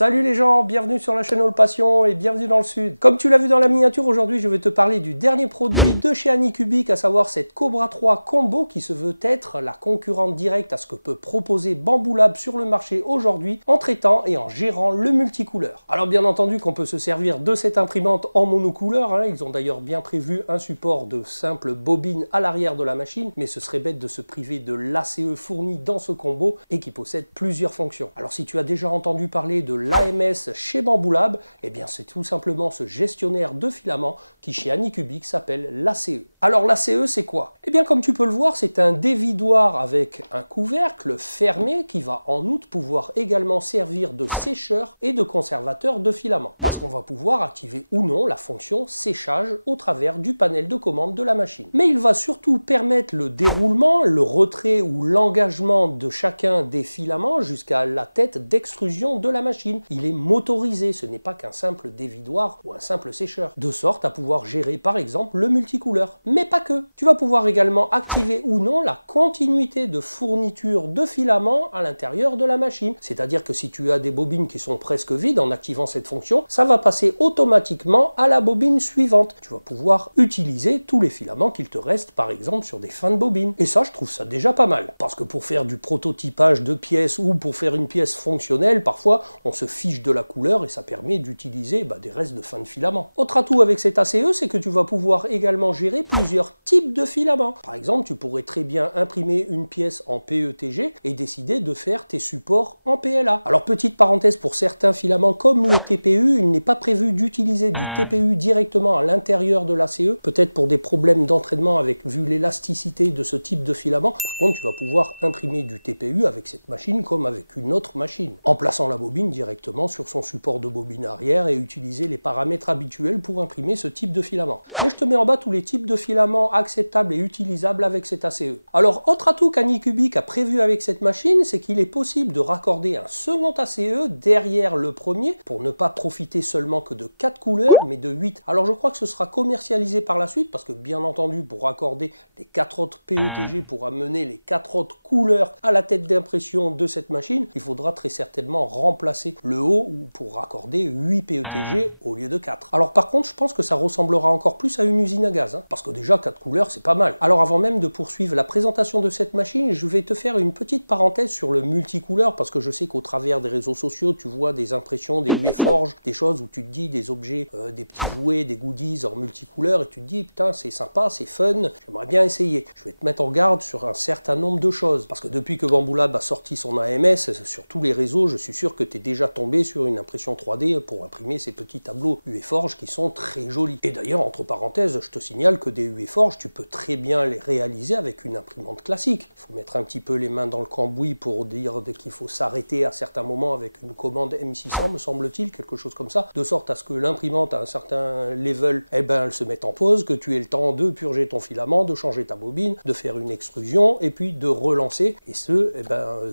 Salut les gens, bienvenue sur la chaîne All Passion et bienvenue dans le Sud. Comme tu l'as vu dans la miniature, aujourd'hui je vais te parler du dernier produit de chez Anycubic, à savoir cette Cobra 3 Combo qui se veut être la concurrente directe à ce que peut proposer Bambu Lab sur le marché aujourd'hui en traitant et en gérant le multicouleur. Alors bien entendu qu'on peut se servir de cette imprimante en monocouleur, hein. Ils ont d'ailleurs bien prévu un support de simple bobine à l'arrière de la machine, mais ce serait bête de se priver de l'ACE fourni dans ce combo et qui possède plusieurs fonctions. Alors si tu as déjà entendu parler de l'AMS chez Bambu Lab, eh bien c'est tout simplement ce gestionnaire de filaments qui chez Anycubic s'appelle l'ACE. Alors l'ACE c'est quoi? Eh bien comme tu peux le voir, c'est un dévidoir avec un couvercle fermé qui va en outre pouvoir également servir de sécheur et de conservateur de filaments, parce qu'on va pouvoir activer ou non la fonction séchage au travers du panel de commande de la machine. Mais il va surtout permettre le déroulement, le retrait ou l'engagement de chacun des filaments jusqu'à la tête d'extrusion de la machine. Il est motorisé, ce n'est pas qu'un simple dévidoir ou un simple sécheur, de sorte à pouvoir gérer par exemple le multicouleur. Mais pas que. Tu vas pouvoir également activer ou non la continuité de fourniture de filaments à l'intérieur de la machine. C'est-à-dire que si tu as des bobines qui sont presque vides, en activant cette fonction, ça va passer automatiquement à la bobine suivante. Tu vas pouvoir utiliser tous les filaments qu'il te reste par exemple sur des fins de bobine. Et ça, je trouve ça déjà pas mal. Parce que pour faire du prototypage de pièces ou pour faire une pièce fonctionnelle, parfois on se fiche de la couleur et ça permet d'utiliser des restes de fin de filament. Autre atout avec cet ACE, c'est que tu vas pouvoir également gérer plusieurs types de filaments. Par exemple, tu pourrais très bien imprimer une pièce en PETG et décider de faire tes supports en PLA. Alors petite parenthèse, pour certains filaments comme le TPU, il n'est pas prévu d'utiliser du TPU directement à l'intérieur de l'ACE, peut-être pour des problèmes d'entraînement avec vu l'élasticité de ce type de filament. Par contre, tu vas pouvoir imprimer du TPU avec cette machine comme avec une autre machine, en plaçant la bobine directement sur son support de bobine arrière et utiliser les paramètres habituels pour imprimer ce type de filament. Mais je te mets en bas tous les types de filaments acceptables et utilisables avec cet ACE. Alors, autre atout qu'Anycubic a prévu avec cette machine, c'est qu'il est possible de raccorder un second ACE derrière le premier pour ne pas profiter seulement que de 4 couleurs, mais de 8. Alors, je crois que ce sera commercialisé par la suite parce que, bien entendu, pour raccorder les 4 autres PETG, pour amener les 4 autres couleurs à la tête d'impression de cette machine, il faudra très certainement remplacer le haut ou pour raccorder 8 PETG au lieu de 4. Alors par contre, je pense que ça ressemblera encore plus à une usine à gaz, hein, parce que déjà 4 couleurs, c'est pas mal. Alors avant même de poursuivre la présentation de cette machine, je vais te faire une petite parenthèse sur le multicouleur, parce que je sais qu'au travers des réseaux sociaux, tu vois des impressions, des UForge, des choses où tu te dis des objets, des petits jouets, des goodies en multicouleur, et tu te dis, putain, c'est sympa, c'est fun, j'aimerais bien essayer. Je vais te mettre en garde sur un certain nombre de choses, parce que depuis que Bambu Lab a sorti son AMS, sur tous les réseaux, je suis sûr que tu es déjà tombé sur une impression 3D pour imprimer ces petits tableaux UForge qui sont très jolis. Et d'ailleurs, entre parenthèses, je te signale que des UForge, tu peux très bien les réaliser avec une imprimante classique. Il faut mettre un petit peu les mains dans le cambouis pour dire qu'il faut s'arrêter à certains moments avec une commande M600, me semble-t-il, quelque chose comme ça, de sorte à ce que l'imprimante à un certain level, elle se mette en pause, que tu aies le temps de purger ton filament, de changer ta bobine, de faire une extrusion, et puis de relancer, et ce,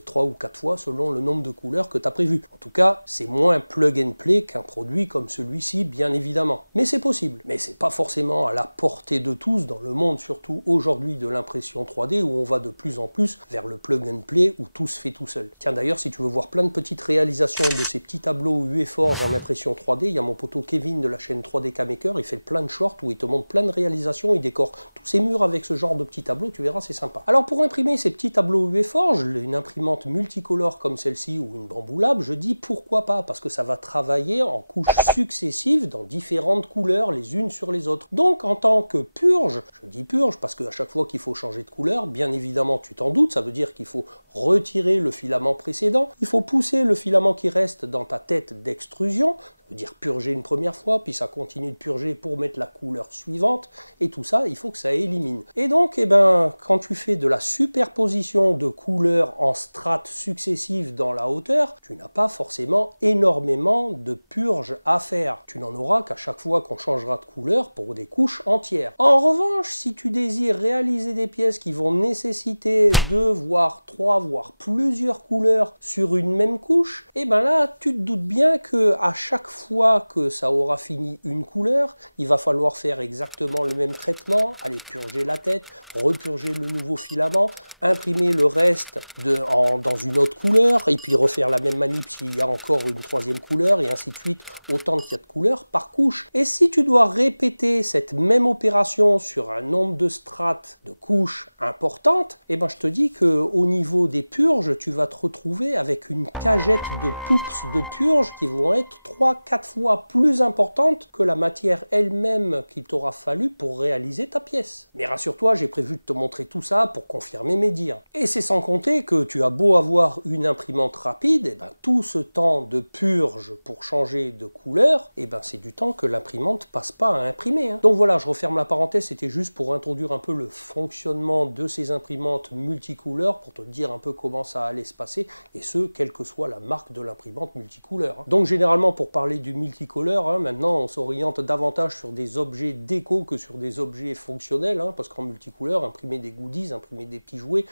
3 ou 4 fois selon le nombre de couleurs que tu as prévu. En tout cas, c'est moins plug and play qu'un produit comme celui-ci, bien évidemment. Mais c'est possible. Mais c'est pas forcément à la portée de tous dans le monde, surtout aujourd'hui de l'impression 3D, où on va de plus en plus vers le plug and play, où tout se fait tout seul. Tiens, d'ailleurs, si tu veux voir plein de petites réalisations de ces petits tableaux UForge en impression 3D, il y a mon poteau Kevin de la chaîne 3D Maker, il fait plein de shorts où il te montre plein de réalisations, il décore tous ses murs avec ce genre de petits tableaux, tu verras, c'est sympa. Alors pour imprimer ces petits tableaux UForge, une imprimante multicolore comme celle-ci ou une Bambu Lab, je dis pourquoi pas, parce que ça va travailler en couches successives dans différentes couleurs les unes sur les autres. Donc en tant que purge, je dis purge parce qu'à chaque fois qu'il faut changer de couleur, bien évidemment tu t'en doutes, ça veut dire qu'il faut retirer le filament précédent, il faut pousser le filament qui reste dans ta tête d'extrusion, ça veut dire purger une première fois, puis ça continue de purger pour mettre la couleur suivante, et tout ça, il faut que ça élimine. Et donc, quand tu fais de la superposition de couleurs en strates successives dans la hauteur, tu n'as pas forcément énormément de purge à faire. Tu n'en auras qu'à chaque fois qu'on changera de couleur pour des couches entières. En revanche, si tu désires réaliser des pièces qui vont nécessiter 2, voire 3, voire plusieurs couleurs sur une même couche, et là, tu te doutes bien que à chaque fois que ça aura fini une couleur, il va falloir faire exactement le même traitement, aller purger la tête, repurger le nouveau filament, imprimer le reste dans une autre couleur, et puis refaire la même manip s'il y a encore une troisième couleur, et ainsi de suite, autant qu'il y a de couleurs par couche. Et si tu dois répéter cette même opération sur un nombre de strates de couches importantes, eh ben je te dis qu'au niveau des purges, tu vas te retrouver avec une cagette de poups de purge qui vont être 3-4 fois plus importantes que la matière elle-même qu'il t'aura fallu pour réaliser ta pièce. Mais rassure-toi, j'ai prévu de te montrer tout ça pour confirmer mes dires. Et c'est sans compter que tu as beau avoir une imprimante rapide, et ben tout ce temps de purge pour changer de couleur, et ben c'est du temps que l'imprimante passe pas à imprimer. Donc voilà, je referme la parenthèse, c'était juste pour introduire un peu le fonctionnement de ces imprimantes multicouleurs, pour te dire un peu comment ça allait se passer, et ce, quelle que soit la marque de l'imprimante multicouleur. Donc généralement, pour parler du multicolore, maintenant on s'oriente davantage sur des objets déco que sur des objets fonctionnels, parce qu'en multicouleur, imprimer des goodies, imprimer des petits jouets,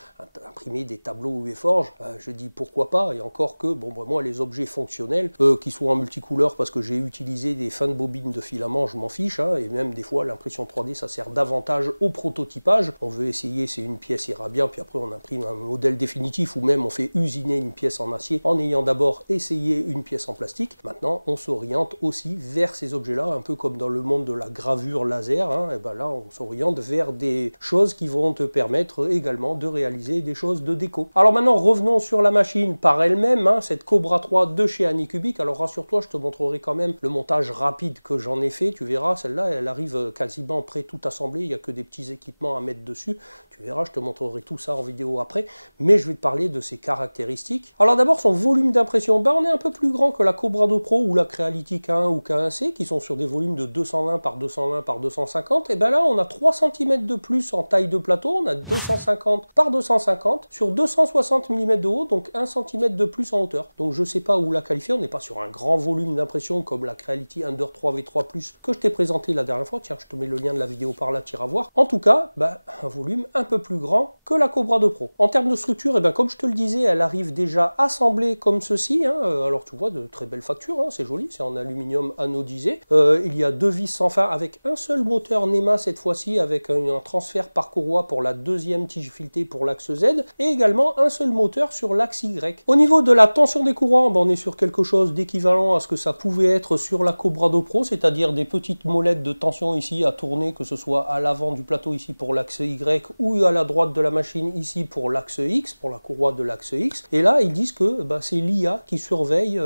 imprimer des tableaux UForge, je dis pourquoi pas, et encore que, bon, moi les objets fonctionnels, qui soient en multicouleur parce que j'ai utilisé des fins de bobines de filament, je m'en fiche, et même des fois l'impression 3D ça sert davantage au prototypage. On veut essayer, c'est une pièce ira bien, puis après on imprime un modèle définitif, ou même on fait usiner une pièce en acier en ayant d'abord essayé une pièce en plastique. Maintenant on s'oriente aussi vers ces objets-là, un peu comme dans le monde de la gravure laser, et ben là on s'oriente vers des choses qui vont te permettre également de réaliser des choses de déco. Alors maintenant revenons sur la machine par elle-même, cette Cobra 3 de chez Anycubic. Alors rassure-toi, je te montrerai quand même le montage rapide que j'en ai fait, tu verras, celle-là elle arrive quasiment prêt tout assemblé, il n'y a que des petits équipements à mettre dessus, tu verras, je te montrerai tout ça en vidéo après, mais je vais te parler de ses caractéristiques. Alors d'abord son volume d'impression, on est un peu plus grand que la Cobra 2 Pro ou la Creality K1 ou K1C qui sont sur des volumes de 220 par 220 par 250, et ben là on a 3 cm de plus en taille de plateau, on a 250 par 250 sur 260 mm de haut, donc 1 cm de plus en hauteur. Donc je sais pas où la qualifier, on n'est pas sur un grand volume d'impression comme la Creality Ender 3 V3 Plus que je t'ai présenté la dernière fois, tiens je te mets le lien de la vidéo par là, tu iras voir. En tout cas, un volume un peu plus grand que la Cobra 2 Pro. En termes de structure, comme je te le disais, elle arrive déjà assemblée comme ceci, alors tu vois de très belles factures, c'est joli, c'est en aluminium anodisé. Il y a 2 vis sans fin avec un seul moteur NEMA cette fois-ci, avec un transfert par courroie pour la deuxième tige filetée pour l'axe Z, et également un seul moteur sur l'axe Y. Au niveau de la tension des courroies, on est sur quelque chose d'équivalent à ce que ça pouvait être sur la Cobra 2 Pro, c'est-à-dire des petites molettes de tension ici à tourner, que ce soit à l'avant du plateau ici pour l'axe Y, ou à la droite de la machine ici pour l'axe X, pour la courroie de l'axe X. Et là, ils disent que c'est l'IA qui surveille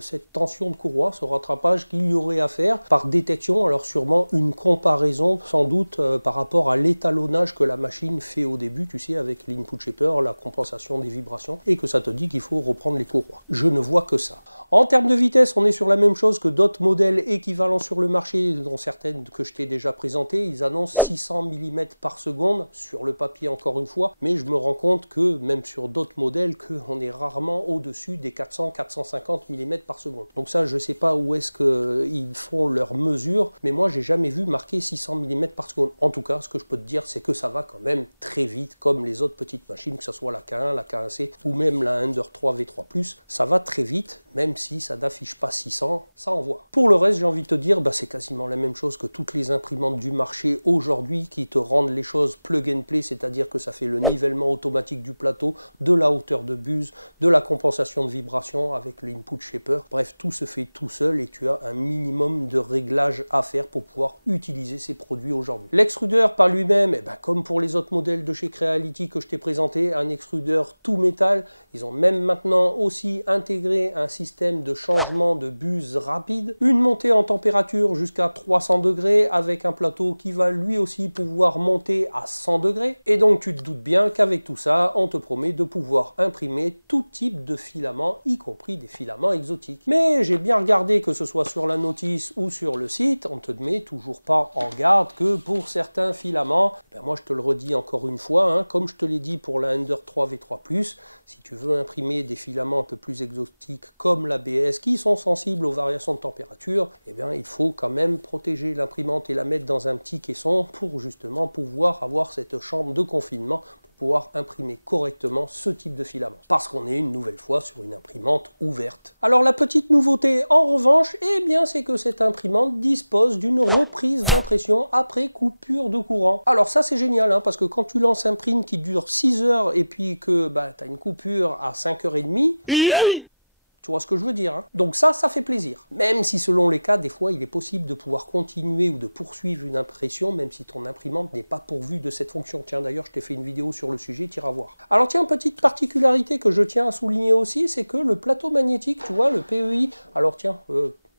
cette tension de courroie, ce rattrapage qu'il y aurait à faire par détection. Alors sûrement une comparaison sans doute par rapport à l'étalonnage que la machine fait au début, tu sais, avec l'input shaper, la compensation des vibrations, et que ça te dit qu'il faut reprendre les courroies. Je ne vois que ça. En termes de vitesse, on est sur la même chose que d'autres modèles équivalents sur le marché, dont certaines que je t'ai déjà présentées. Ils annoncent 600 mm par seconde, sur le papier encore une fois, mais je me rends compte que même sur d'autres modèles, qu'on est rarement au-dessus des 400-450 mm par seconde. Donc ça, je ne sais pas où est-ce qu'ils font leurs mesures, mais moi, j'ai jamais vu marquer 600 mm par seconde. En tout cas, ce que je peux te dire, c'est que ça va quand même très vite, comme les autres petites machines, que ce soit la K1, la K1C, ou même la Ender 3 V3 Plus. Ça va très vite, même si ça n'affiche pas 600, ça envoie. Pour le reste, j'ai envie de te dire, c'est quasiment la même chose que toutes les imprimantes du marché aujourd'hui qui te rendent les choses plug and play, c'est-à-dire que ça fait le nivellement automatique du plateau, de la hauteur de buse, de la compensation de vibration avec l'input shaper. Bref, tout se fait tout seul et tu as un minimum de réglages à faire pour pouvoir utiliser ces produits aujourd'hui. L'extrudeur par lui-même, comme pour les autres modèles de chez Creality que je t'ai présenté, un extrudeur tout métal. Ils ont même maintenant aussi intégré un système de changement de buse rapide, une montée en température jusqu'à 300 degrés avec un plateau qui va lui aussi pouvoir monter à 100 degrés. Et donc tu te doutes bien qu'avec tout ça, on te promet de pouvoir imprimer tout type de filaments, y compris des filaments exotiques. Mais j'ai bien regardé, que ce soit sur la notice ou sur le site, on te met toujours pas en garde que pour certains filaments, moi je te le redis encore une fois, comme je te l'ai dit pour la Ender 3 V3 Plus, si tu veux imprimer des filaments un peu plus exotiques comme l'ABS qui sont sensibles aux variations de température, il faut quand même protéger l'imprimante et la mettre dans un petit caisson pour justement pouvoir avoir cette chambre de confinement, pour pouvoir imprimer correctement ce type de filament. Parce qu'on est une nouvelle fois sur une imprimante ouverte. Alors la petite nouveauté en revanche, eh bien c'est que cette imprimante dispose d'une reprise d'impression après coupure de courant. Alors ça c'est génial, hein, parce que quand tu lances un print qui dure 6 heures et puis que tu as une coupure à 5h30, tu vois ce que je veux dire, hein. Donc ça fait plaisir. Même si selon les cas, des fois, il est possible de pouvoir continuer ou de poursuivre une impression, même si ton imprimante n'est pas pourvue de cette fonction. Tiens, d'ailleurs, je t'ai fait une vidéo sur le sujet, tu iras voir. Alors tiens, petite particularité que je tiens à souligner aussi, c'est que le plateau magnétique, tu vois, le PEI, alors tiens,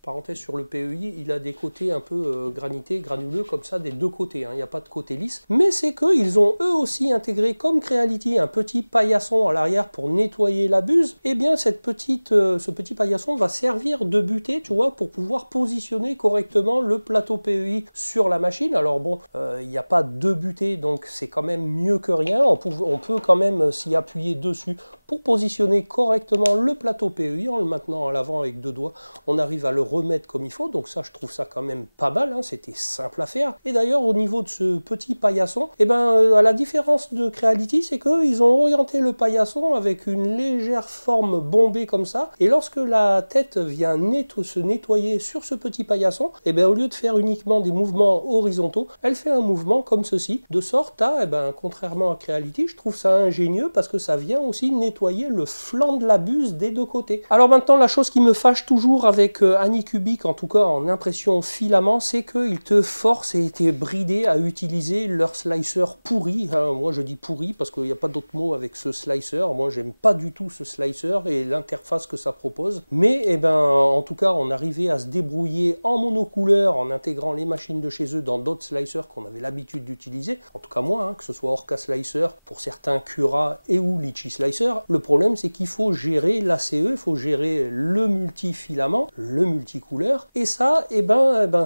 parenthèse sur le PEI, il a des côtés un peu granités, granuleux, comme ça, des deux côtés, hein, il n'y a pas de côté lisse. Mais c'est qu'ils ont eux aussi intégré, comme Creality, un petit paillasson à l'arrière pour nettoyer la buse. Et bien, ce petit paillasson va servir de butée, tu vois, pour pouvoir positionner correctement le plateau PEI sur la machine. Alors bon, il n'y a pas deux butées, donc c'est quand même mieux que rien. On peut quand même s'y appuyer dessus pour positionner correctement le plateau PEI en le maintenant à l'avant avec deux doigts. On arrive à le remettre comme il faut, donc ça je trouve ça quand même pas mal, hein, c'était simple à faire. Et d'ailleurs au niveau de ce petit paillasson, et à la différence de Creality, c'est qu'ils ont orienté le paillasson avec une légère forme bombée comme ça, et lorsque la tête vient se nettoyer sur ce petit paillasson, au lieu de faire uniquement des mouvements horizontaux, elle fait un mouvement comme ceci, de sorte à, contrairement à Creality, je trouve ça ingénieux parce que ça vient aussi nettoyer le flanc de la buse des deux côtés. Alors maintenant, la chose qui me fâche toujours avec Anycubic, en tout cas en impression filament, c'est qu'ils te forcent et t'es bridé à utiliser leur slicer pourri. Hein, moi je dis pourri parce qu'il n'y a pas d'autre mot avec ce slicer. Moi j'aime pas du tout ce slicer et l'interface que ça propose. Mais en tout cas on arrivait à se débrouiller en monocouleur en intégrant les machines de chez eux dans d'autres slicers qu'on avait l'habitude d'utiliser. En tout cas moi, hein, que ce soit Orca Slicer, pour certains Cura et ou Litchi Slicer. Le problème c'est qu'il faut gérer l'ACE, il faut gérer le multifilament, le multicouleur, et ça,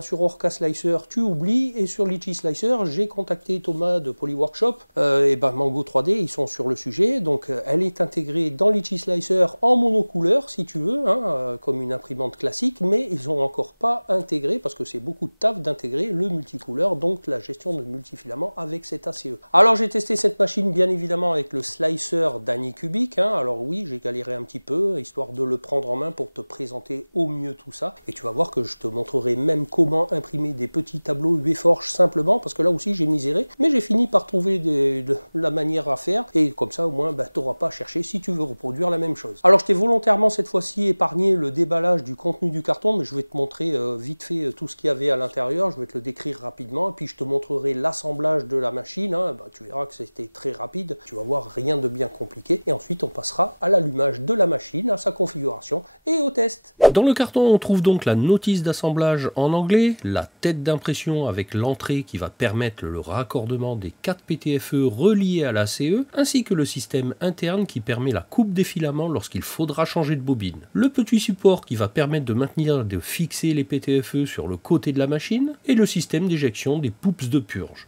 sur Orca Slicer, tu oublies, et sur Litchi Slicer, j'ai contacté Thomas de Polyworkshop, Mango 3D, ils sont sur le sujet, donc elle est intégrée dans Litchi Slicer en monocouleur, si tu veux, hein, comme une imprimante classique, mais ils n'ont encore pas intégré, parce que c'est beaucoup de taf d'intégrer le multicouleur, donc la gestion de multifilament avec cet ACE. Alors j'ai testé cette machine, bien évidemment, avec le slicer d'Anycubic, hein. Alors oui, j'ai galéré un petit peu, histoire de le prendre en main pour te présenter au mieux tout ça, et tu vas voir que je te montrerai même comment imprimer des petits tableaux UEForge simplement, parce que là aussi j'ai miséré, mais j'ai fini par trouver la manière à faire, et comme ça au moins tu n'auras pas à chercher si tu veux reproduire la même chose. Alors je t'ai volontairement cette fois-ci épargné le déballage du contenu du carton, mais je vais te montrer vite fait tout ce qu'il y avait à l'intérieur, je vais te le décrire rapidement, et puis je te montrerai l'assemblage de la machine, hein. Tu verras que c'était très rapide, tu vas voir, rien de bien compliqué, et ensuite on passera à l'allumage de la machine, à sa configuration, et au test. Dans le carton on trouve donc la notice d'assemblage en anglais, la tête d'impression avec l'entrée qui va permettre le raccordement des 4 PTFE reliés à la CE, ainsi que le système interne qui permet la coupe des filaments lorsqu'il faudra changer de bobine. Le petit support qui va permettre de maintenir et de fixer les PTFE sur le côté de la machine, et le système d'éjection des poups de purge.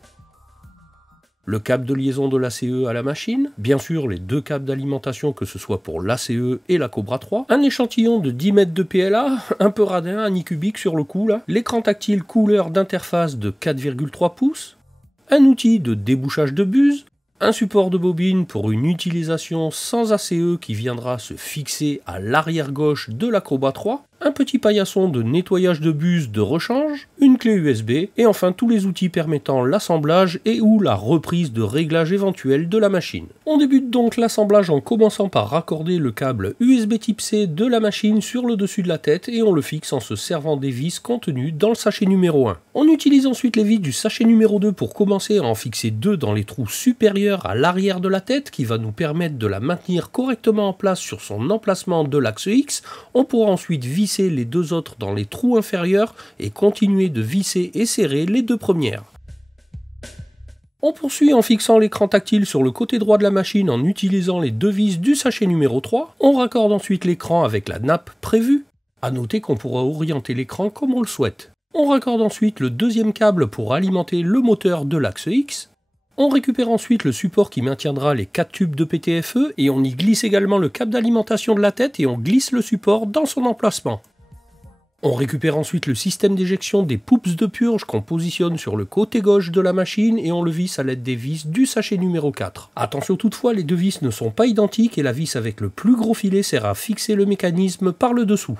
Le câble de liaison de l'ACE à la machine, bien sûr les deux câbles d'alimentation que ce soit pour l'ACE et la Cobra 3, un échantillon de 10 mètres de PLA, un peu radin, Anycubic sur le coup là, l'écran tactile couleur d'interface de 4,3 pouces, un outil de débouchage de buse, un support de bobine pour une utilisation sans ACE qui viendra se fixer à l'arrière gauche de la Cobra 3, un petit paillasson de nettoyage de buse de rechange, une clé USB, et enfin tous les outils permettant l'assemblage et ou la reprise de réglage éventuel de la machine. On débute donc l'assemblage en commençant par raccorder le câble USB type C de la machine sur le dessus de la tête et on le fixe en se servant des vis contenues dans le sachet numéro 1. On utilise ensuite les vis du sachet numéro 2 pour commencer à en fixer 2 dans les trous supérieurs à l'arrière de la tête qui va nous permettre de la maintenir correctement en place sur son emplacement de l'axe X. On pourra ensuite visser les 2 autres dans les trous inférieurs et continuer de visser et serrer les 2 premières. On poursuit en fixant l'écran tactile sur le côté droit de la machine en utilisant les 2 vis du sachet numéro 3. On raccorde ensuite l'écran avec la nappe prévue. A noter qu'on pourra orienter l'écran comme on le souhaite. On raccorde ensuite le deuxième câble pour alimenter le moteur de l'axe X. On récupère ensuite le support qui maintiendra les 4 tubes de PTFE et on y glisse également le câble d'alimentation de la tête et on glisse le support dans son emplacement. On récupère ensuite le système d'éjection des poups de purge qu'on positionne sur le côté gauche de la machine et on le visse à l'aide des vis du sachet numéro 4. Attention toutefois, les deux vis ne sont pas identiques et la vis avec le plus gros filet sert à fixer le mécanisme par le dessous.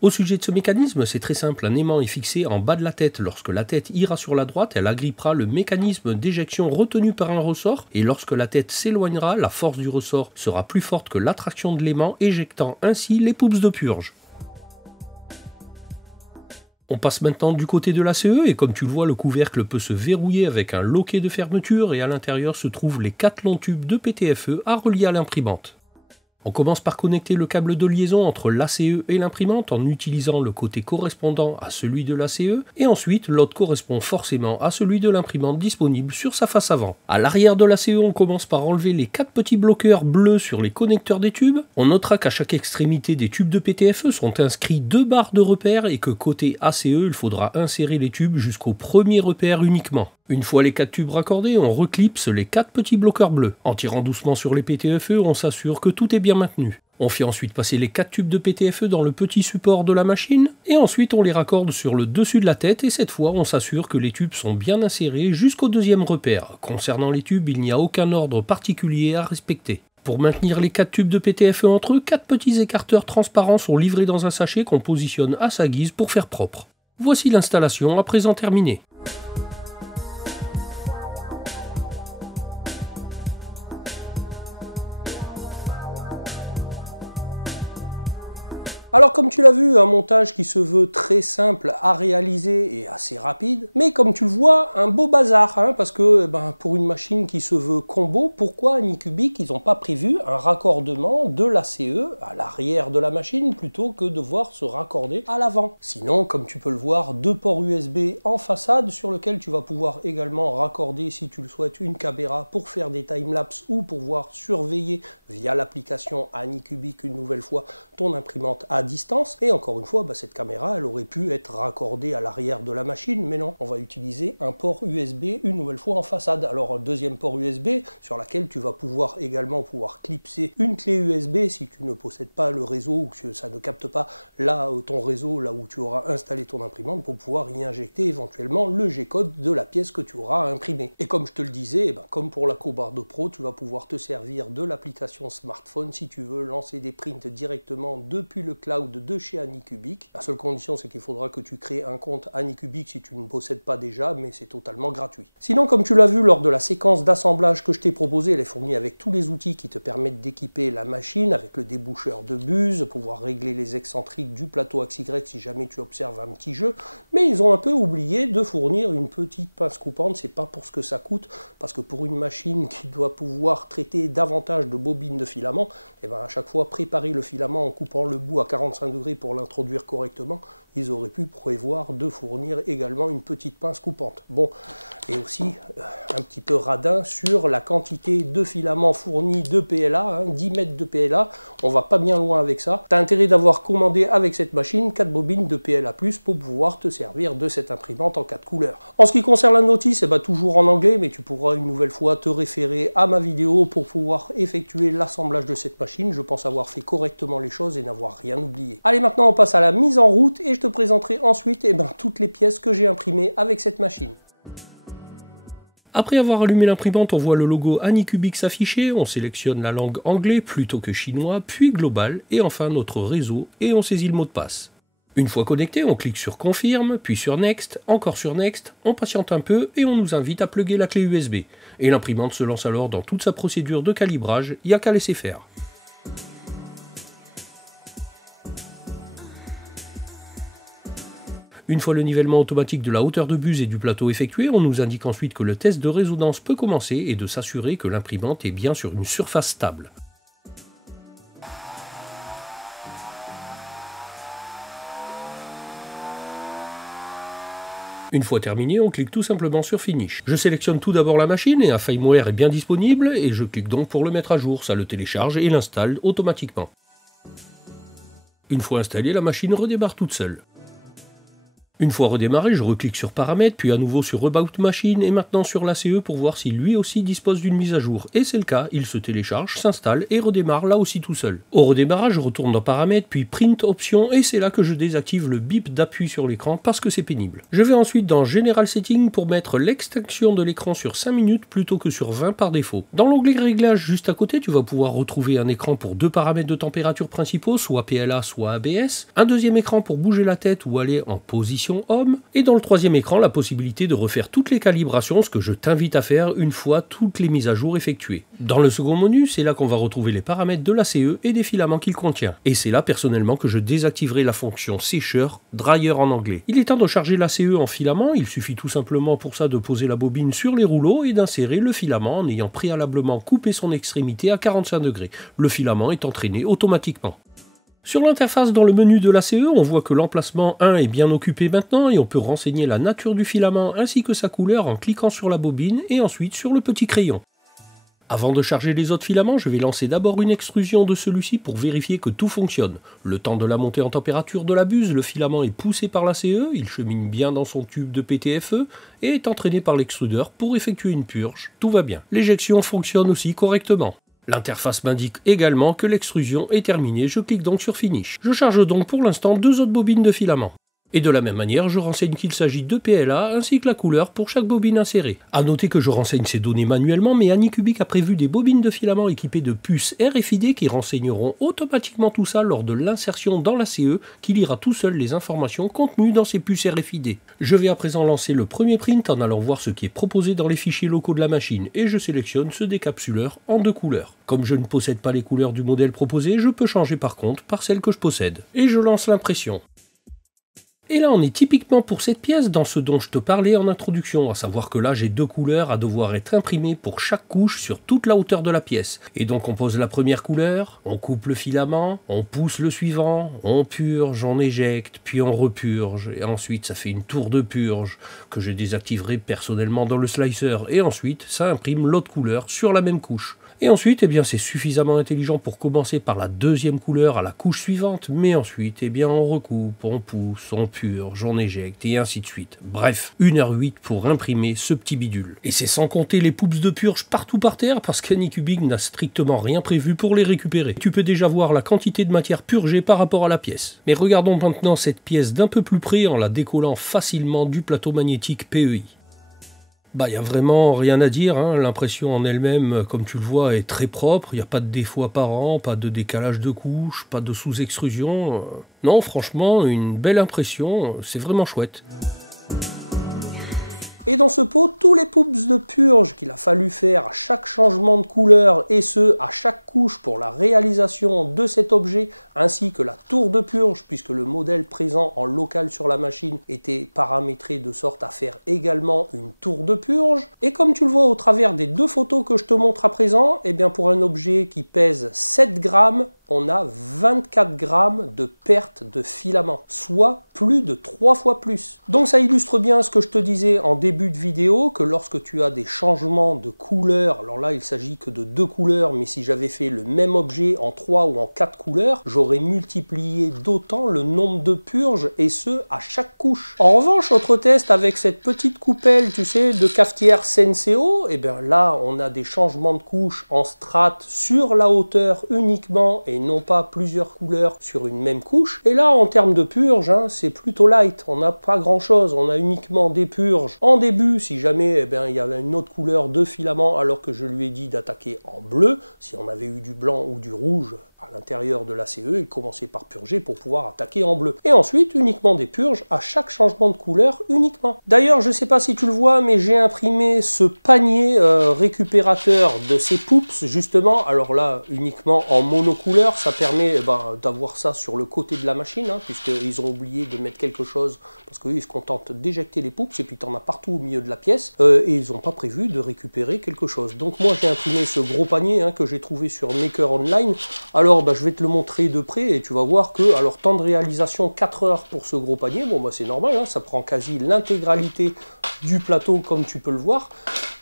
Au sujet de ce mécanisme, c'est très simple, un aimant est fixé en bas de la tête. Lorsque la tête ira sur la droite, elle agrippera le mécanisme d'éjection retenu par un ressort, et lorsque la tête s'éloignera, la force du ressort sera plus forte que l'attraction de l'aimant, éjectant ainsi les poups de purge. On passe maintenant du côté de l'ACE et comme tu le vois, le couvercle peut se verrouiller avec un loquet de fermeture et à l'intérieur se trouvent les 4 longs tubes de PTFE à relier à l'imprimante. On commence par connecter le câble de liaison entre l'ACE et l'imprimante en utilisant le côté correspondant à celui de l'ACE et ensuite l'autre correspond forcément à celui de l'imprimante disponible sur sa face avant. À l'arrière de l'ACE, on commence par enlever les 4 petits bloqueurs bleus sur les connecteurs des tubes. On notera qu'à chaque extrémité des tubes de PTFE sont inscrits 2 barres de repère et que côté ACE, il faudra insérer les tubes jusqu'au premier repère uniquement. Une fois les 4 tubes raccordés, on reclipse les 4 petits bloqueurs bleus. En tirant doucement sur les PTFE, on s'assure que tout est bien maintenu. On fait ensuite passer les 4 tubes de PTFE dans le petit support de la machine, et ensuite on les raccorde sur le dessus de la tête, et cette fois on s'assure que les tubes sont bien insérés jusqu'au deuxième repère. Concernant les tubes, il n'y a aucun ordre particulier à respecter. Pour maintenir les 4 tubes de PTFE entre eux, 4 petits écarteurs transparents sont livrés dans un sachet qu'on positionne à sa guise pour faire propre. Voici l'installation à présent terminée. Alors comme tu l'as vu, un montage qui se veut très simple à réaliser et assez rapide, mais comme tu le vois, un beau bazar, hein, parce que pour une machine qui se veut combo, pourquoi Anycubic ils n'ont pas prévu un raccordement de l'ACE à l'arrière de la machine plutôt que de devoir se raccorder à l'avant? Sinon, comme tu peux le voir, 2 ports USB en façade sur lequel tu vas pouvoir également raccorder, si tu le souhaites, une caméra pour faire des timelapses ou pour pouvoir surveiller via l'application Anycubic une nouvelle fois ton imprimante à distance. Et encore une fois, cette caméra elle aurait pu être raccordée à l'arrière de la machine, mais non, on va utiliser un port USB une nouvelle fois en façade. Alors un deuxième port USB sur laquelle tu vas pouvoir également clipser une clé USB si tu ne possèdes pas le réseau ou que ça ne capte pas là ton réseau, là où tu auras installé ton imprimante, pour pouvoir y injecter éventuellement le G-code de la pièce que tu auras imprimée. Et comme je te le disais, comme pour la Cobra 2 Pro, tu vas pouvoir te servir de l'application smartphone si tu veux lancer des prints directement depuis le cloud de chez Anycubic. La seule condition, c'est qu'il faudra que tu crées un compte Anycubic si tu ne possèdes pas déjà, mais c'est totalement gratuit. Sinon, comme tu l'as vu lors de la séquence d'assemblage que je t'ai proposée, elle est fournie avec tous les outils qui te permettent d'équiper la machine, avec le déboucheur de buse, pouvoir régler les excentriques du plateau axe Y si jamais tu observes un petit jeu, mais ils ont un peu oublié de fournir une petite pince coupante. C'est pas pour ce que ça coûte, parce que pour une machine qui doit pouvoir traiter davantage de bobines de filament, à chaque fois préparer le filament en coupant le bout à 45 degrés pour l'introduire correctement, ils auraient pu prévoir de fournir également une petite pince coupante. Bon, et aussi un petit peu radin sur la quantité de filaments fournis de PLA, 10 mètres de PLA, on va pas bien loin avec ça. Tu as intérêt d'avoir commandé avec cette machine 4 bobines de PLA+, pour pouvoir te servir de cette imprimante en 4 couleurs. En ce qui concerne la notice, toujours en anglais, mais tu pourras une nouvelle fois te référer à ma vidéo pour pouvoir effectuer l'assemblage de cette machine. Je pense avoir fait correctement les choses et n'avoir rien oublié. Allez, maintenant on passe à la mise en route et je te présenterai ensuite toutes les pièces que j'ai imprimées avec cette machine. Après avoir allumé l'imprimante, on voit le logo Anycubic s'afficher, on sélectionne la langue anglais plutôt que chinois, puis global, et enfin notre réseau, et on saisit le mot de passe. Une fois connecté, on clique sur Confirme, puis sur Next, encore sur Next, on patiente un peu et on nous invite à plugger la clé USB. Et l'imprimante se lance alors dans toute sa procédure de calibrage, il n'y a qu'à laisser faire. Une fois le nivellement automatique de la hauteur de buse et du plateau effectué, on nous indique ensuite que le test de résonance peut commencer et de s'assurer que l'imprimante est bien sur une surface stable. Une fois terminé, on clique tout simplement sur Finish. Je sélectionne tout d'abord la machine et un firmware est bien disponible et je clique donc pour le mettre à jour. Ça le télécharge et l'installe automatiquement. Une fois installée, la machine redémarre toute seule. Une fois redémarré, je reclique sur Paramètres, puis à nouveau sur About Machine et maintenant sur l'ACE pour voir si lui aussi dispose d'une mise à jour. Et c'est le cas, il se télécharge, s'installe et redémarre là aussi tout seul. Au redémarrage, je retourne dans Paramètres, puis Print Options et c'est là que je désactive le bip d'appui sur l'écran parce que c'est pénible. Je vais ensuite dans General Setting pour mettre l'extinction de l'écran sur 5 minutes plutôt que sur 20 par défaut. Dans l'onglet Réglages juste à côté, tu vas pouvoir retrouver un écran pour deux paramètres de température principaux, soit PLA, soit ABS, un deuxième écran pour bouger la tête ou aller en position Home, et dans le troisième écran, la possibilité de refaire toutes les calibrations, ce que je t'invite à faire une fois toutes les mises à jour effectuées. Dans le second menu, c'est là qu'on va retrouver les paramètres de l'ACE et des filaments qu'il contient. Et c'est là personnellement que je désactiverai la fonction sécheur, dryer en anglais. Il est temps de charger l'ACE en filament, il suffit tout simplement pour ça de poser la bobine sur les rouleaux et d'insérer le filament en ayant préalablement coupé son extrémité à 45 degrés. Le filament est entraîné automatiquement. Sur l'interface dans le menu de l'ACE, on voit que l'emplacement 1 est bien occupé maintenant et on peut renseigner la nature du filament ainsi que sa couleur en cliquant sur la bobine et ensuite sur le petit crayon. Avant de charger les autres filaments, je vais lancer d'abord une extrusion de celui-ci pour vérifier que tout fonctionne. Le temps de la montée en température de la buse, le filament est poussé par l'ACE, il chemine bien dans son tube de PTFE et est entraîné par l'extrudeur pour effectuer une purge. Tout va bien. L'éjection fonctionne aussi correctement. L'interface m'indique également que l'extrusion est terminée, je clique donc sur Finish. Je charge donc pour l'instant deux autres bobines de filament. Et de la même manière, je renseigne qu'il s'agit de PLA ainsi que la couleur pour chaque bobine insérée. A noter que je renseigne ces données manuellement, mais Anycubic a prévu des bobines de filament équipées de puces RFID qui renseigneront automatiquement tout ça lors de l'insertion dans l'ACE, qui lira tout seul les informations contenues dans ces puces RFID. Je vais à présent lancer le premier print en allant voir ce qui est proposé dans les fichiers locaux de la machine, et je sélectionne ce décapsuleur en deux couleurs. Comme je ne possède pas les couleurs du modèle proposé, je peux changer par contre par celles que je possède. Et je lance l'impression. Et là on est typiquement pour cette pièce dans ce dont je te parlais en introduction, à savoir que là j'ai deux couleurs à devoir être imprimées pour chaque couche sur toute la hauteur de la pièce. Et donc on pose la première couleur, on coupe le filament, on pousse le suivant, on purge, on éjecte, puis on repurge, et ensuite ça fait une tour de purge que je désactiverai personnellement dans le slicer, et ensuite ça imprime l'autre couleur sur la même couche. Et ensuite, eh bien, c'est suffisamment intelligent pour commencer par la deuxième couleur à la couche suivante, mais ensuite, eh bien, on recoupe, on pousse, on purge, on éjecte, et ainsi de suite. Bref, 1h08 pour imprimer ce petit bidule. Et c'est sans compter les poups de purge partout par terre, parce qu'Anycubic n'a strictement rien prévu pour les récupérer. Tu peux déjà voir la quantité de matière purgée par rapport à la pièce. Mais regardons maintenant cette pièce d'un peu plus près en la décollant facilement du plateau magnétique PEI. Bah, il n'y a vraiment rien à dire, hein. L'impression en elle-même, comme tu le vois, est très propre, il n'y a pas de défaut apparent, pas de décalage de couche, pas de sous-extrusion. Non, franchement, une belle impression, c'est vraiment chouette. Et dans ce pot, tous les poups de purge qu'il a fallu faire à chaque changement de couleur et ce, à chaque couche pour la réalisation de cet objet, ainsi que la tour de purge, puisque le modèle présent en local sur la machine était paramétré de sorte à faire également une tour de purge. Et comme tu le vois au travers des deux photos que je te montre à présent, eh bien pour un objet qui pèse 7 grammes, on a 24 grammes de perte de filament, soit plus de 3 fois plus. Donc ça illustre bien ce que je te disais en début de vidéo, que lorsque tu as des changements de couleur, alors là il s'agit que de 2 couleurs, mais si j'avais fait le même objet en 3 ou en 4 couleurs, j'aurais multiplié d'autant le nombre de purges, et ce, à chaque couche. En revanche, autre test avec cette petite coupelle, tu sais, de cafetière Senseo, et bien là on a des changements de couche en strates sur la hauteur uniquement, et non pas plusieurs couleurs sur une même couche. Et là, en termes de purge, hein, c'est plutôt light. On n'a pas grand-chose. On a uniquement des purges en début, si jamais eh bien, il y avait une autre couleur de filament, alors que je lui ai dit d'attaquer en bleu. Si on avait eu du blanc ou du rouge à l'intérieur de l'ACE, il commençait par purger pour pouvoir attaquer en bleu. Et ensuite, uniquement des purges à chaque changement de couleur uniquement. D'ailleurs, je ne sais pas si tu le vois, mais j'ai imprimé ce panier récupérateur de ces poups, justement. Alors là, uniquement en monocouleur, ça permet d'avoir ça sur le côté de la machine, hein, puisqu'ils ont oublié de mettre quelque chose, parce qu'ils se contentent d'éjecter les poups, et puis tu en as partout au milieu de la pièce, et ils n'ont pas prévu de récupérer quelque chose. Donc moi, j'ai imprimé ce gros panier hein, que j'ai trouvé sur Maker Online. Alors, je vais te le montrer de près et tu vas voir que, alors temps de réalisation 4 heures pour ce gros panier, bon c'est normal, hein, ça prend quasi l'intégralité du plateau comme tu peux le voir.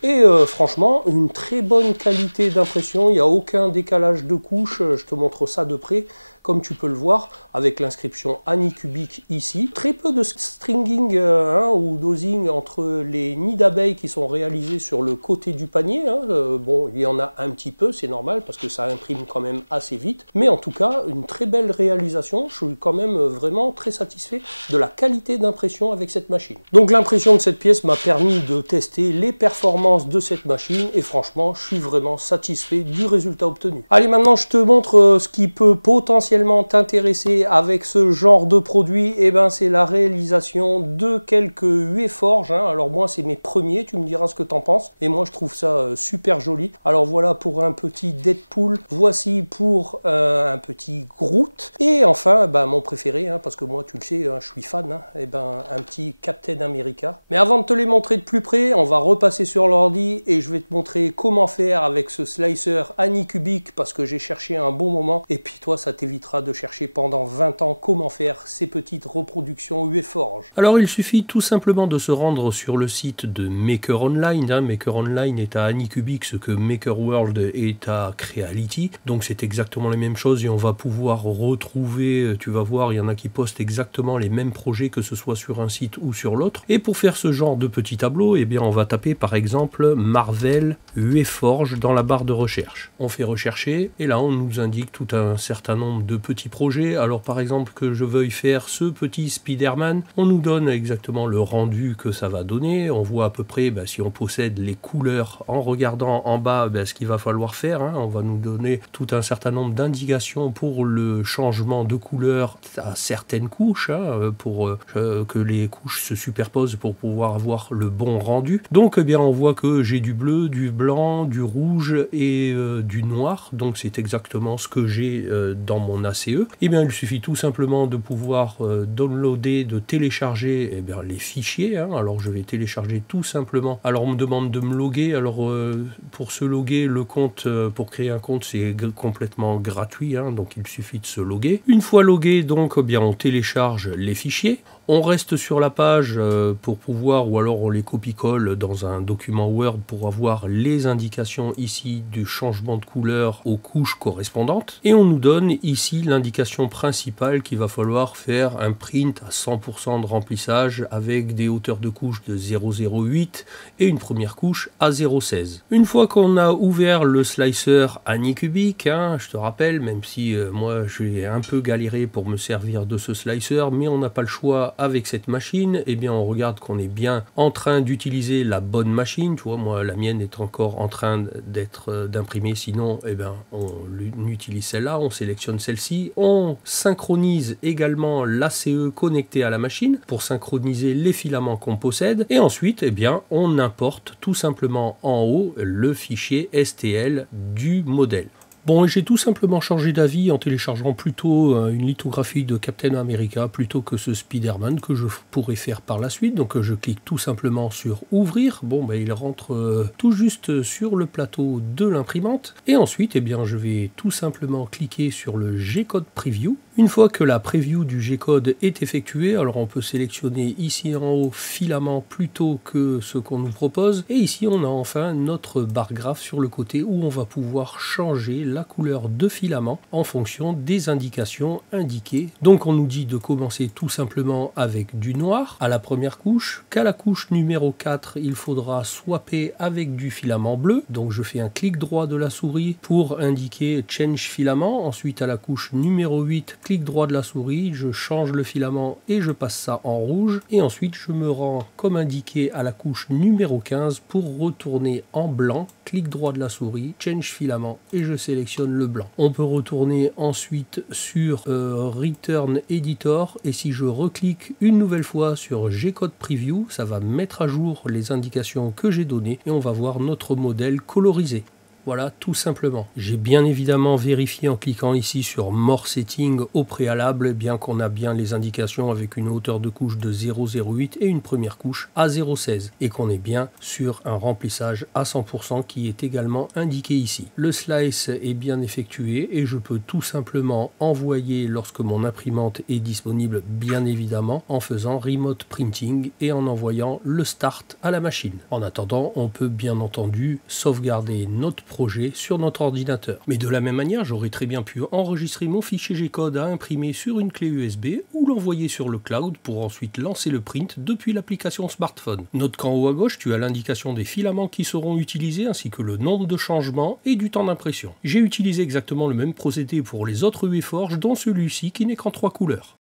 Et franchement, une très bonne qualité d'impression, il n'y a aucun décalage de couche, je te montre ça de près. comme tu peux le voir, avec l'inscription Anycubic ici. Très peu de stringing ou dosing entre les nids d'abeilles qui sont réalisés sur le côté du panier. Bon, il y en a un petit peu, c'est normal, parce que ça imprime quand même assez vite. Mais en tout cas, une très belle réalisation. Je suis quand même vraiment très satisfait de la qualité d'impression avec cette machine. Donc l'impression de cette pièce m'a permis de tester les performances de cette machine et franchement, je suis vraiment satisfait du résultat obtenu. Allez, maintenant je te montre ce qui peut potentiellement t'intéresser avec ce genre de produit. Et ben, c'est la réalisation de quelques huées-forges. Alors moi, c'est mes premiers, tu me diras ce que t'en penses. Et moi, je trouve ça super joli. Alors voilà pour un petit Deadpool, voici pour un petit Groot. Et enfin, mon préféré, parce que moi, tu le sais, je suis fan, et ben, un petit Captain America. Mais avant de te les montrer de plus près, on va repasser sur l'ordi et je vais te montrer comment faire avec ce slicer Anycubic parce que j'ai cherché un bon moment. Et puis toi, ça t'évitera de chercher pendant 20 ans comment faire ces petites reproductions huées-forges. Alors, il suffit tout simplement de se rendre sur le site de Maker Online. Maker Online est à Anycubic ce que Maker World est à Creality. Donc, c'est exactement la même chose et on va pouvoir retrouver, tu vas voir, il y en a qui postent exactement les mêmes projets que ce soit sur un site ou sur l'autre. Et pour faire ce genre de petit tableau, eh bien, on va taper par exemple Marvel huées-forges dans la barre de recherche. On fait rechercher et là, on nous indique tout un certain nombre de petits projets. Alors, par exemple, que je veuille faire ce petit Spider-Man, on nous donne exactement le rendu que ça va donner. On voit à peu près si on possède les couleurs en regardant en bas ce qu'il va falloir faire. On va nous donner tout un certain nombre d'indications pour le changement de couleur à certaines couches, pour que les couches se superposent pour pouvoir avoir le bon rendu. Donc eh bien on voit que j'ai du bleu, du blanc, du rouge et du noir. Donc c'est exactement ce que j'ai dans mon ACE. Et bien il suffit tout simplement de pouvoir downloader, de télécharger les fichiers. Alors je vais télécharger tout simplement. Alors on me demande de me loguer. Alors pour se loguer, le compte, pour créer un compte, c'est complètement gratuit. Donc il suffit de se loguer. Une fois logué, donc eh bien on télécharge les fichiers. On reste sur la page pour pouvoir, ou alors on les copie-colle dans un document Word pour avoir les indications ici du changement de couleur aux couches correspondantes. Et on nous donne ici l'indication principale qu'il va falloir faire un print à 100% de remplissage avec des hauteurs de couche de 0,08 et une première couche à 0,16. Une fois qu'on a ouvert le slicer Anycubic, je te rappelle, même si moi j'ai un peu galéré pour me servir de ce slicer, mais on n'a pas le choix avec cette machine, eh bien on regarde qu'on est bien en train d'utiliser la bonne machine. Tu vois, moi la mienne est encore en train d'imprimer, sinon eh bien on utilise celle-là, on sélectionne celle-ci, on synchronise également l'ACE connecté à la machine pour synchroniser les filaments qu'on possède et ensuite eh bien on importe tout simplement en haut le fichier STL du modèle. Bon, j'ai tout simplement changé d'avis en téléchargeant plutôt une lithographie de Captain America plutôt que ce Spider-Man que je pourrais faire par la suite. Donc je clique tout simplement sur ouvrir. Bon, il rentre tout juste sur le plateau de l'imprimante. Et ensuite, eh bien, je vais tout simplement cliquer sur le G-Code Preview. Une fois que la preview du G-Code est effectuée, alors on peut sélectionner ici en haut filament plutôt que ce qu'on nous propose. Et ici, on a enfin notre barre graphe sur le côté où on va pouvoir changer la couleur de filament en fonction des indications indiquées. Donc on nous dit de commencer tout simplement avec du noir à la première couche, qu'à la couche numéro 4 il faudra swapper avec du filament bleu. Donc je fais un clic droit de la souris pour indiquer Change Filament. Ensuite à la couche numéro 8, clic droit de la souris, je change le filament et je passe ça en rouge. Et ensuite je me rends comme indiqué à la couche numéro 15 pour retourner en blanc, clic droit de la souris, Change Filament et je sélectionne le blanc. On peut retourner ensuite sur Return Editor et si je reclique une nouvelle fois sur G-Code Preview, ça va mettre à jour les indications que j'ai données et on va voir notre modèle colorisé. Voilà, tout simplement. J'ai bien évidemment vérifié en cliquant ici sur More Setting au préalable, bien qu'on a bien les indications avec une hauteur de couche de 0,08 et une première couche à 0,16 et qu'on est bien sur un remplissage à 100% qui est également indiqué ici. Le slice est bien effectué et je peux tout simplement envoyer lorsque mon imprimante est disponible, bien évidemment, en faisant Remote Printing et en envoyant le start à la machine. En attendant, on peut bien entendu sauvegarder notre projet sur notre ordinateur. Mais de la même manière, j'aurais très bien pu enregistrer mon fichier G-code à imprimer sur une clé USB ou l'envoyer sur le cloud pour ensuite lancer le print depuis l'application smartphone. Note qu'en haut à gauche, tu as l'indication des filaments qui seront utilisés ainsi que le nombre de changements et du temps d'impression. J'ai utilisé exactement le même procédé pour les autres UEForge, dont celui-ci qui n'est qu'en 3 couleurs.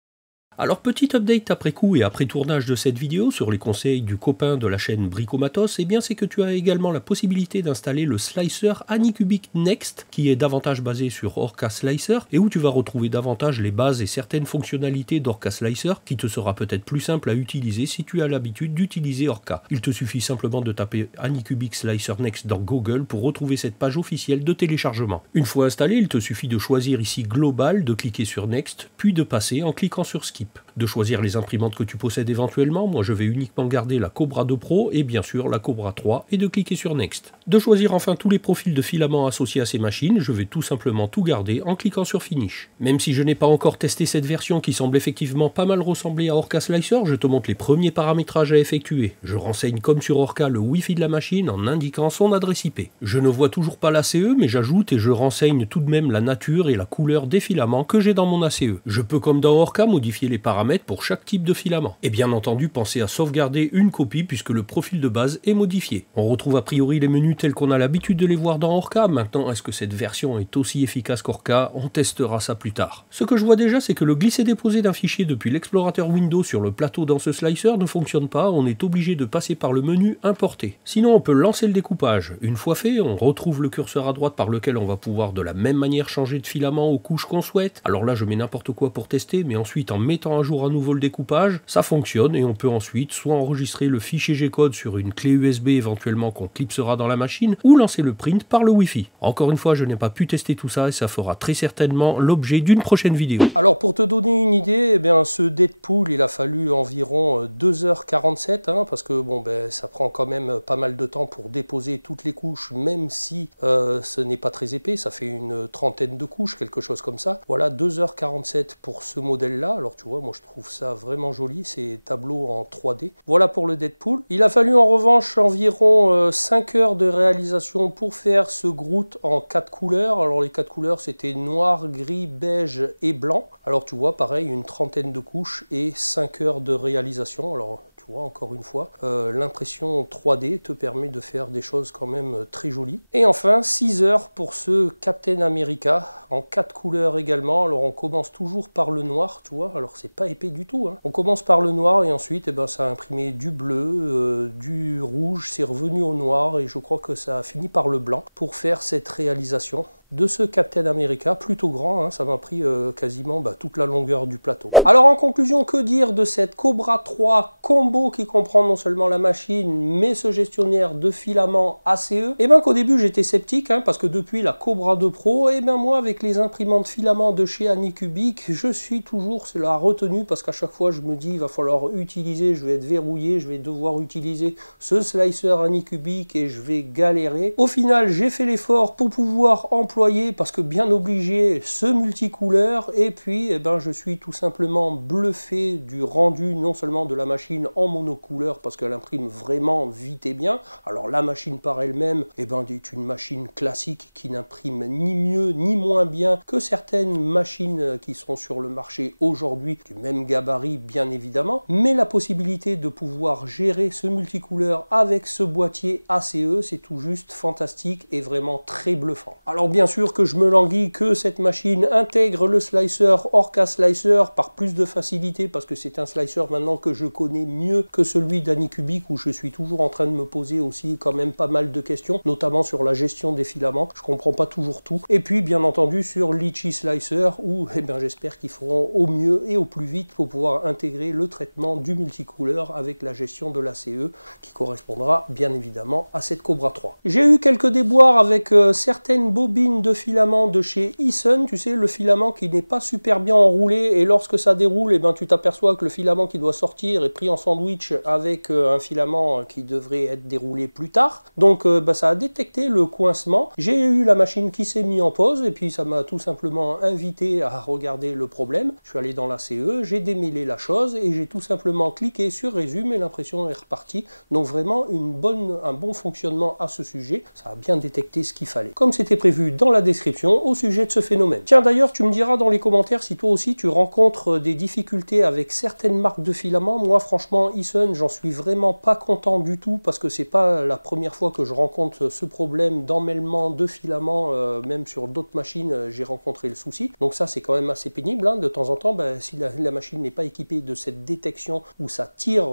Alors petit update après coup et après tournage de cette vidéo sur les conseils du copain de la chaîne Bricomatos, eh bien c'est que tu as également la possibilité d'installer le slicer Anycubic Next qui est davantage basé sur Orca Slicer et où tu vas retrouver davantage les bases et certaines fonctionnalités d'Orca Slicer qui te sera peut-être plus simple à utiliser si tu as l'habitude d'utiliser Orca. Il te suffit simplement de taper Anycubic Slicer Next dans Google pour retrouver cette page officielle de téléchargement. Une fois installé, il te suffit de choisir ici Global, de cliquer sur Next, puis de passer en cliquant sur Skip. De choisir les imprimantes que tu possèdes éventuellement, moi je vais uniquement garder la Cobra 2 Pro et bien sûr la Cobra 3 et de cliquer sur Next. De choisir enfin tous les profils de filaments associés à ces machines, je vais tout simplement tout garder en cliquant sur Finish. Même si je n'ai pas encore testé cette version qui semble effectivement pas mal ressembler à Orca Slicer, je te montre les premiers paramétrages à effectuer. Je renseigne comme sur Orca le Wi-Fi de la machine en indiquant son adresse IP. Je ne vois toujours pas l'ACE mais j'ajoute et je renseigne tout de même la nature et la couleur des filaments que j'ai dans mon ACE. Je peux comme dans Orca modifier les paramètres pour chaque type de filament. Et bien entendu, pensez à sauvegarder une copie puisque le profil de base est modifié. On retrouve a priori les menus tels qu'on a l'habitude de les voir dans Orca. Maintenant, est-ce que cette version est aussi efficace qu'Orca? On testera ça plus tard. Ce que je vois déjà, c'est que le glisser-déposer d'un fichier depuis l'explorateur Windows sur le plateau dans ce slicer ne fonctionne pas. On est obligé de passer par le menu Importer. Sinon, on peut lancer le découpage. Une fois fait, on retrouve le curseur à droite par lequel on va pouvoir de la même manière changer de filament aux couches qu'on souhaite. Alors là, je mets n'importe quoi pour tester, mais ensuite, en mettant à jour à nouveau le découpage, ça fonctionne et on peut ensuite soit enregistrer le fichier G-code sur une clé USB éventuellement qu'on clipsera dans la machine ou lancer le print par le Wi-Fi. Encore une fois, je n'ai pas pu tester tout ça et ça fera très certainement l'objet d'une prochaine vidéo. Alors pour te donner une idée, eh bien, ce Deadpool, il a fallu environ 2h47 parce que bon, ça prend quand même pas mal de temps pour déposer toutes les couches, même si ce n'est pas très épais, ça fait une trentaine de couches, quelque chose comme ça. Voilà, 2h47 pour ce modèle-là. Alors tu vois, moi je trouve ça vraiment joli, ces tableaux en 3D. Voilà pour le Deadpool. Il a fallu en revanche environ 5 heures de réalisation pour faire ce Groot en 4 couleurs. Alors les 4 couleurs c'était noir, gris, beige et blanc. Alors tu vois, pareil, une trentaine de couches et 5 heures de réalisation. Alors tu vois, encore une fois, l'impression 3D te permet de faire des choses quand même très jolies. Et enfin, 6 heures pour ce Captain America en 4 couleurs également. Alors on commence toujours par le noir, tu vois, alors c'est pas épais du tout. On commence par le noir et ensuite ça a imprimé du bleu, du rouge, c'est revenu au noir et je crois que ça a fini par le blanc pour faire cette réalisation de ce Captain America, plutôt grand, ça m'a pris quasiment toute la longueur du plateau. Alors en conclusion, que dire de cette Cobra 3 combo qui comprend non seulement la machine, mais ce gestionnaire de filaments ACE? Et bien qu'au début j'étais sceptique, parce que depuis la Cobra 2 Pro, et bien moi avec les imprimantes filaments de chez Anycubic, je suis toujours la retenue parce qu'à chaque fois je me dis il va falloir utiliser, je vais être verrouillé, je vais devoir utiliser ce slicer Anycubic et je vais galérer. Au final j'ai fait l'effort pour pouvoir employer parce que bien obligé ce multicouleur et puis je suis tout simplement bluffé du rendu non seulement de la machine en monocouleur parce qu'elle imprime vraiment vite et bien. Alors la machine par elle-même est une machine classique qui n'imprime ni mieux ni moins bien que certaines machines qui sont sur le marché aujourd'hui du même gabarit bien évidemment, mais la possibilité de pouvoir gérer ce multicouleur avec ce boîtier ACE, c'est tout juste fantastique et vraiment très bluffant. Alors bien sûr que je me languis que cette machine intègre le slicer Orca Slicer par plus de facilité parce que c'est un slicer maintenant que je connais mieux que celui d'Anycubic où je suis toujours en train de me poser aussi quand même pas mal de questions, notamment sur la gestion des filaments. Je comprends pas toujours tout. Et puis bien entendu sur Litchi Slicer où j'espère qu'ils feront au mieux et au plus vite pour pouvoir intégrer le traitement du multicouleur avec la gestion de l'ACE qui correspondra bien évidemment à cette Cobra 3. J'ai eu quelques déboires avec certaines bobines bobine de filament de chez Eason, tu sais, le filament qui n'est pas super bien enroulé, et lorsque ça déroule, eh ben, tu t'aperçois que le filament qui doit sortir est pris en sandwich avec un filament qui devrait être déroulé plus tard. Donc ça a détecté le coincement. J'ai eu la machine qui s'est mise en pause, et puis ça m'a tout simplement invité à regarder le problème. Je suis allé dans la CE, j'ai démêlé la chose, et j'ai tout simplement cliqué sur résume, et l'impression est repartie. Donc vraiment un bon fonctionnement à ce sujet. Ça a bien détecté ce qu'il fallait. Comme c'était prévu dans la description au sujet de ce phénomène. Tiens, d'ailleurs, tu me diras dans les commentaires si toi aussi tu rencontres des difficultés avec certaines marques de filaments. Moi, franchement, Eason, j'en suis vraiment pas content du tout, parce que c'est pas la première fois que je rencontre ce problème d'emmêlement de filaments. Même sur d'autres machines, j'ai rencontré le souci. Donc ça, c'est quand même assez pénible. Hein. De temps en temps, si la machine n'est pas équipée de cette détection où ça tire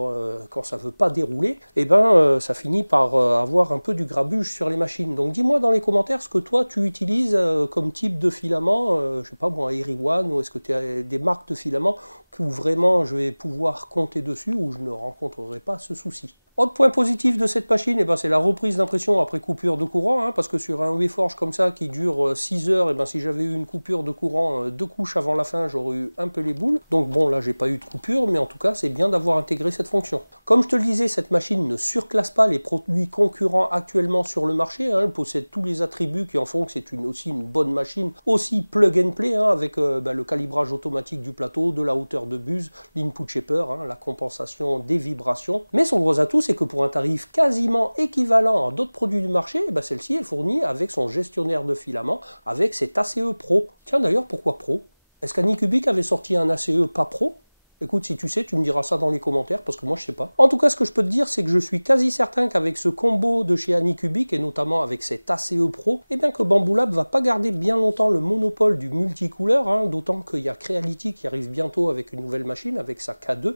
quand ça veut pas dérouler, et ça finit par avoir un peu du grabuge sur les machines. Donc dis-moi dans les commentaires ce que toi tu utilises comme type de filament, je sais pas moi, Eriwan, ou est-ce que tu as des marques de filaments où vraiment je vais pouvoir compter dessus, où je ne rencontrerai pas ce souci. Autre point positif de cette machine, c'est la reprise d'impression après coupure de courant, hein, parce que sur un WaveForge comme ça qui dure 6 heures, si j'avais eu une coupure de courant 2 couches avant la fin, j'aurais eu un peu les boules. Donc bon, là j'ai pas eu de coupure, mais en tout cas c'est bien d'avoir intégré cette fonction. Comme je te le disais, cette machine ne surclasse pas les produits concurrents actuellement sur le marché, hein. Elle possède tous les attributs qui en font que c'est aussi une bonne machine, aussi plug and play, hein, avec le calibrage automatique du plateau, de la hauteur de buse, l'input shaper, hein, la compensation des vibrations. Mais son gros atout, c'est que pour un tarif quasiment équivalent à d'autres produits du marché, celle-ci est fournie avec son gestionnaire de filaments, avec cet ACE Pro. Tiens d'ailleurs, pourquoi Pro? Est-ce qu'Anycubic avait sorti un ACE pas Pro? Écoute, si tu sais, tu me diras ça dans les commentaires, parce que moi je sais pas. En tout cas, ce que je peux te dire, c'est que je suis quasi certain qu'avec ce combo de chez Anycubic, et notamment avec cet ACE Pro, que Bambu Lab va pas garder bien longtemps le monopole du multicouleur, hein, d'autant qu'il y a Creality qui arrive bientôt avec une nouvelle machine, avec sa K2, un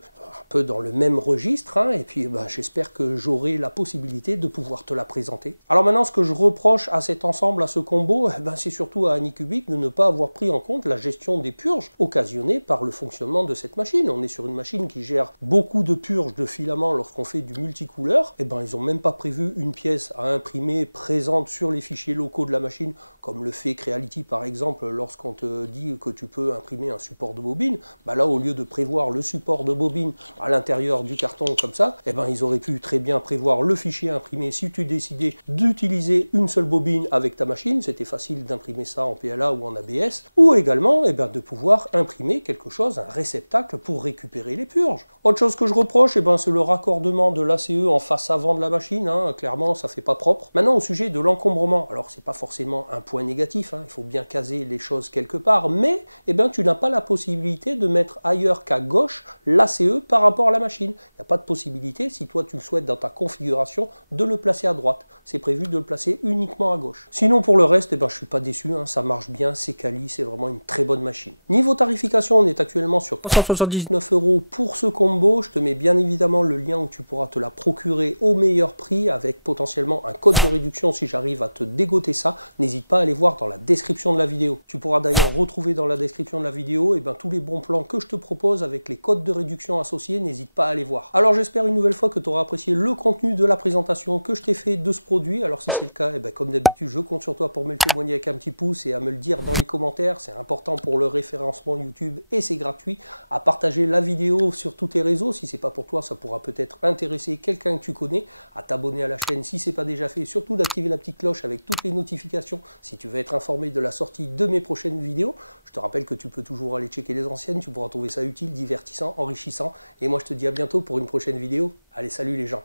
peu dans le même registre, hein, et puis j'espère que j'aurai la possibilité de pouvoir te la présenter. Alors maintenant, ce que je reproche à cet ensemble, à ce combo, c'est surtout à Anycubic de ne pas avoir pris en compte la gestion des purges occasionnées par le fonctionnement de cette machine. On est sur une machine qui gère beaucoup de purges de filaments lorsqu'on fait du multicouleur. Ils n'ont même pas prévu une pièce à imprimer présente sur les fichiers locaux de la machine, comme le fait Creality par exemple lorsqu'on te dit que tu peux imprimer un support de bobine. Là, au lieu de prévoir le support de bobine à l'intérieur du carton comme ça, ils auraient pu très bien prévoir le fichier imprimé si tu décidais d'utiliser une seule bobine avec ta machine. C'était facile d'imprimer ça en PLA ou en ABS, ou également de pouvoir imprimer quelque chose, un réceptacle pour récupérer les purges. Autre chose que je reproche, c'est le raccordement de l'ACE en face avant de la machine, hein. Clairement ça fait pas propre. Maintenant au sujet de l'encombrement, alors c'est pas forcément un point négatif, hein. Il faut bien caser les choses quelque part, mais tu n'as pas la possibilité de mettre ailleurs qu'à gauche l'ACE par rapport à la machine. Il n'y a pas de possibilité, si toi tu le souhaites dans ta configuration, de le placer à droite. C'est prévu de le placer uniquement à gauche. Sinon pour le reste, je suis pas déçu, hein. Ça marche bien, c'est quali, c'est vraiment une très bonne machine. Niveau tarification, on est actuellement sur 479 € pour ce combo. Je te mets bien évidemment le lien où tu pourras te la procurer au meilleur prix, avec potentiellement un code de réduction si j'arrive à te dégoter ça. N'hésite pas à aller voir dans la description de la vidéo. Tu pourras d'ailleurs retrouver dans la description de la vidéo tous les bons plans que je te propose avec les codes de réduction associés. N'hésite pas à aller voir. Alors j'espère une nouvelle fois que tu auras apprécié le contenu de la présentation que je t'ai fait de ce produit. Alors si c'est le cas, comme d'habitude, je compte sur toi pour me le témoigner avec un petit pouce et à me le dire dans les commentaires. C'est important pour le référencement YouTube et c'est gratuit. À partager la vidéo sur tous tes réseaux, si c'est pas pour toi, ça pourra peut-être intéresser quelqu'un que tu connais, à t'abonner à la chaîne si c'est pas déjà fait, surtout d'activer la petite cloche avec toutes les notifications si tu veux être informé de la sortie de mes prochaines vidéos. Je te rappelle que tu peux toujours aller checker les anciennes, tu pourras trouver ça utile, divertissant, enrichissant, et moi je te dis à bientôt pour une prochaine vidéo. Allez, salut les gens!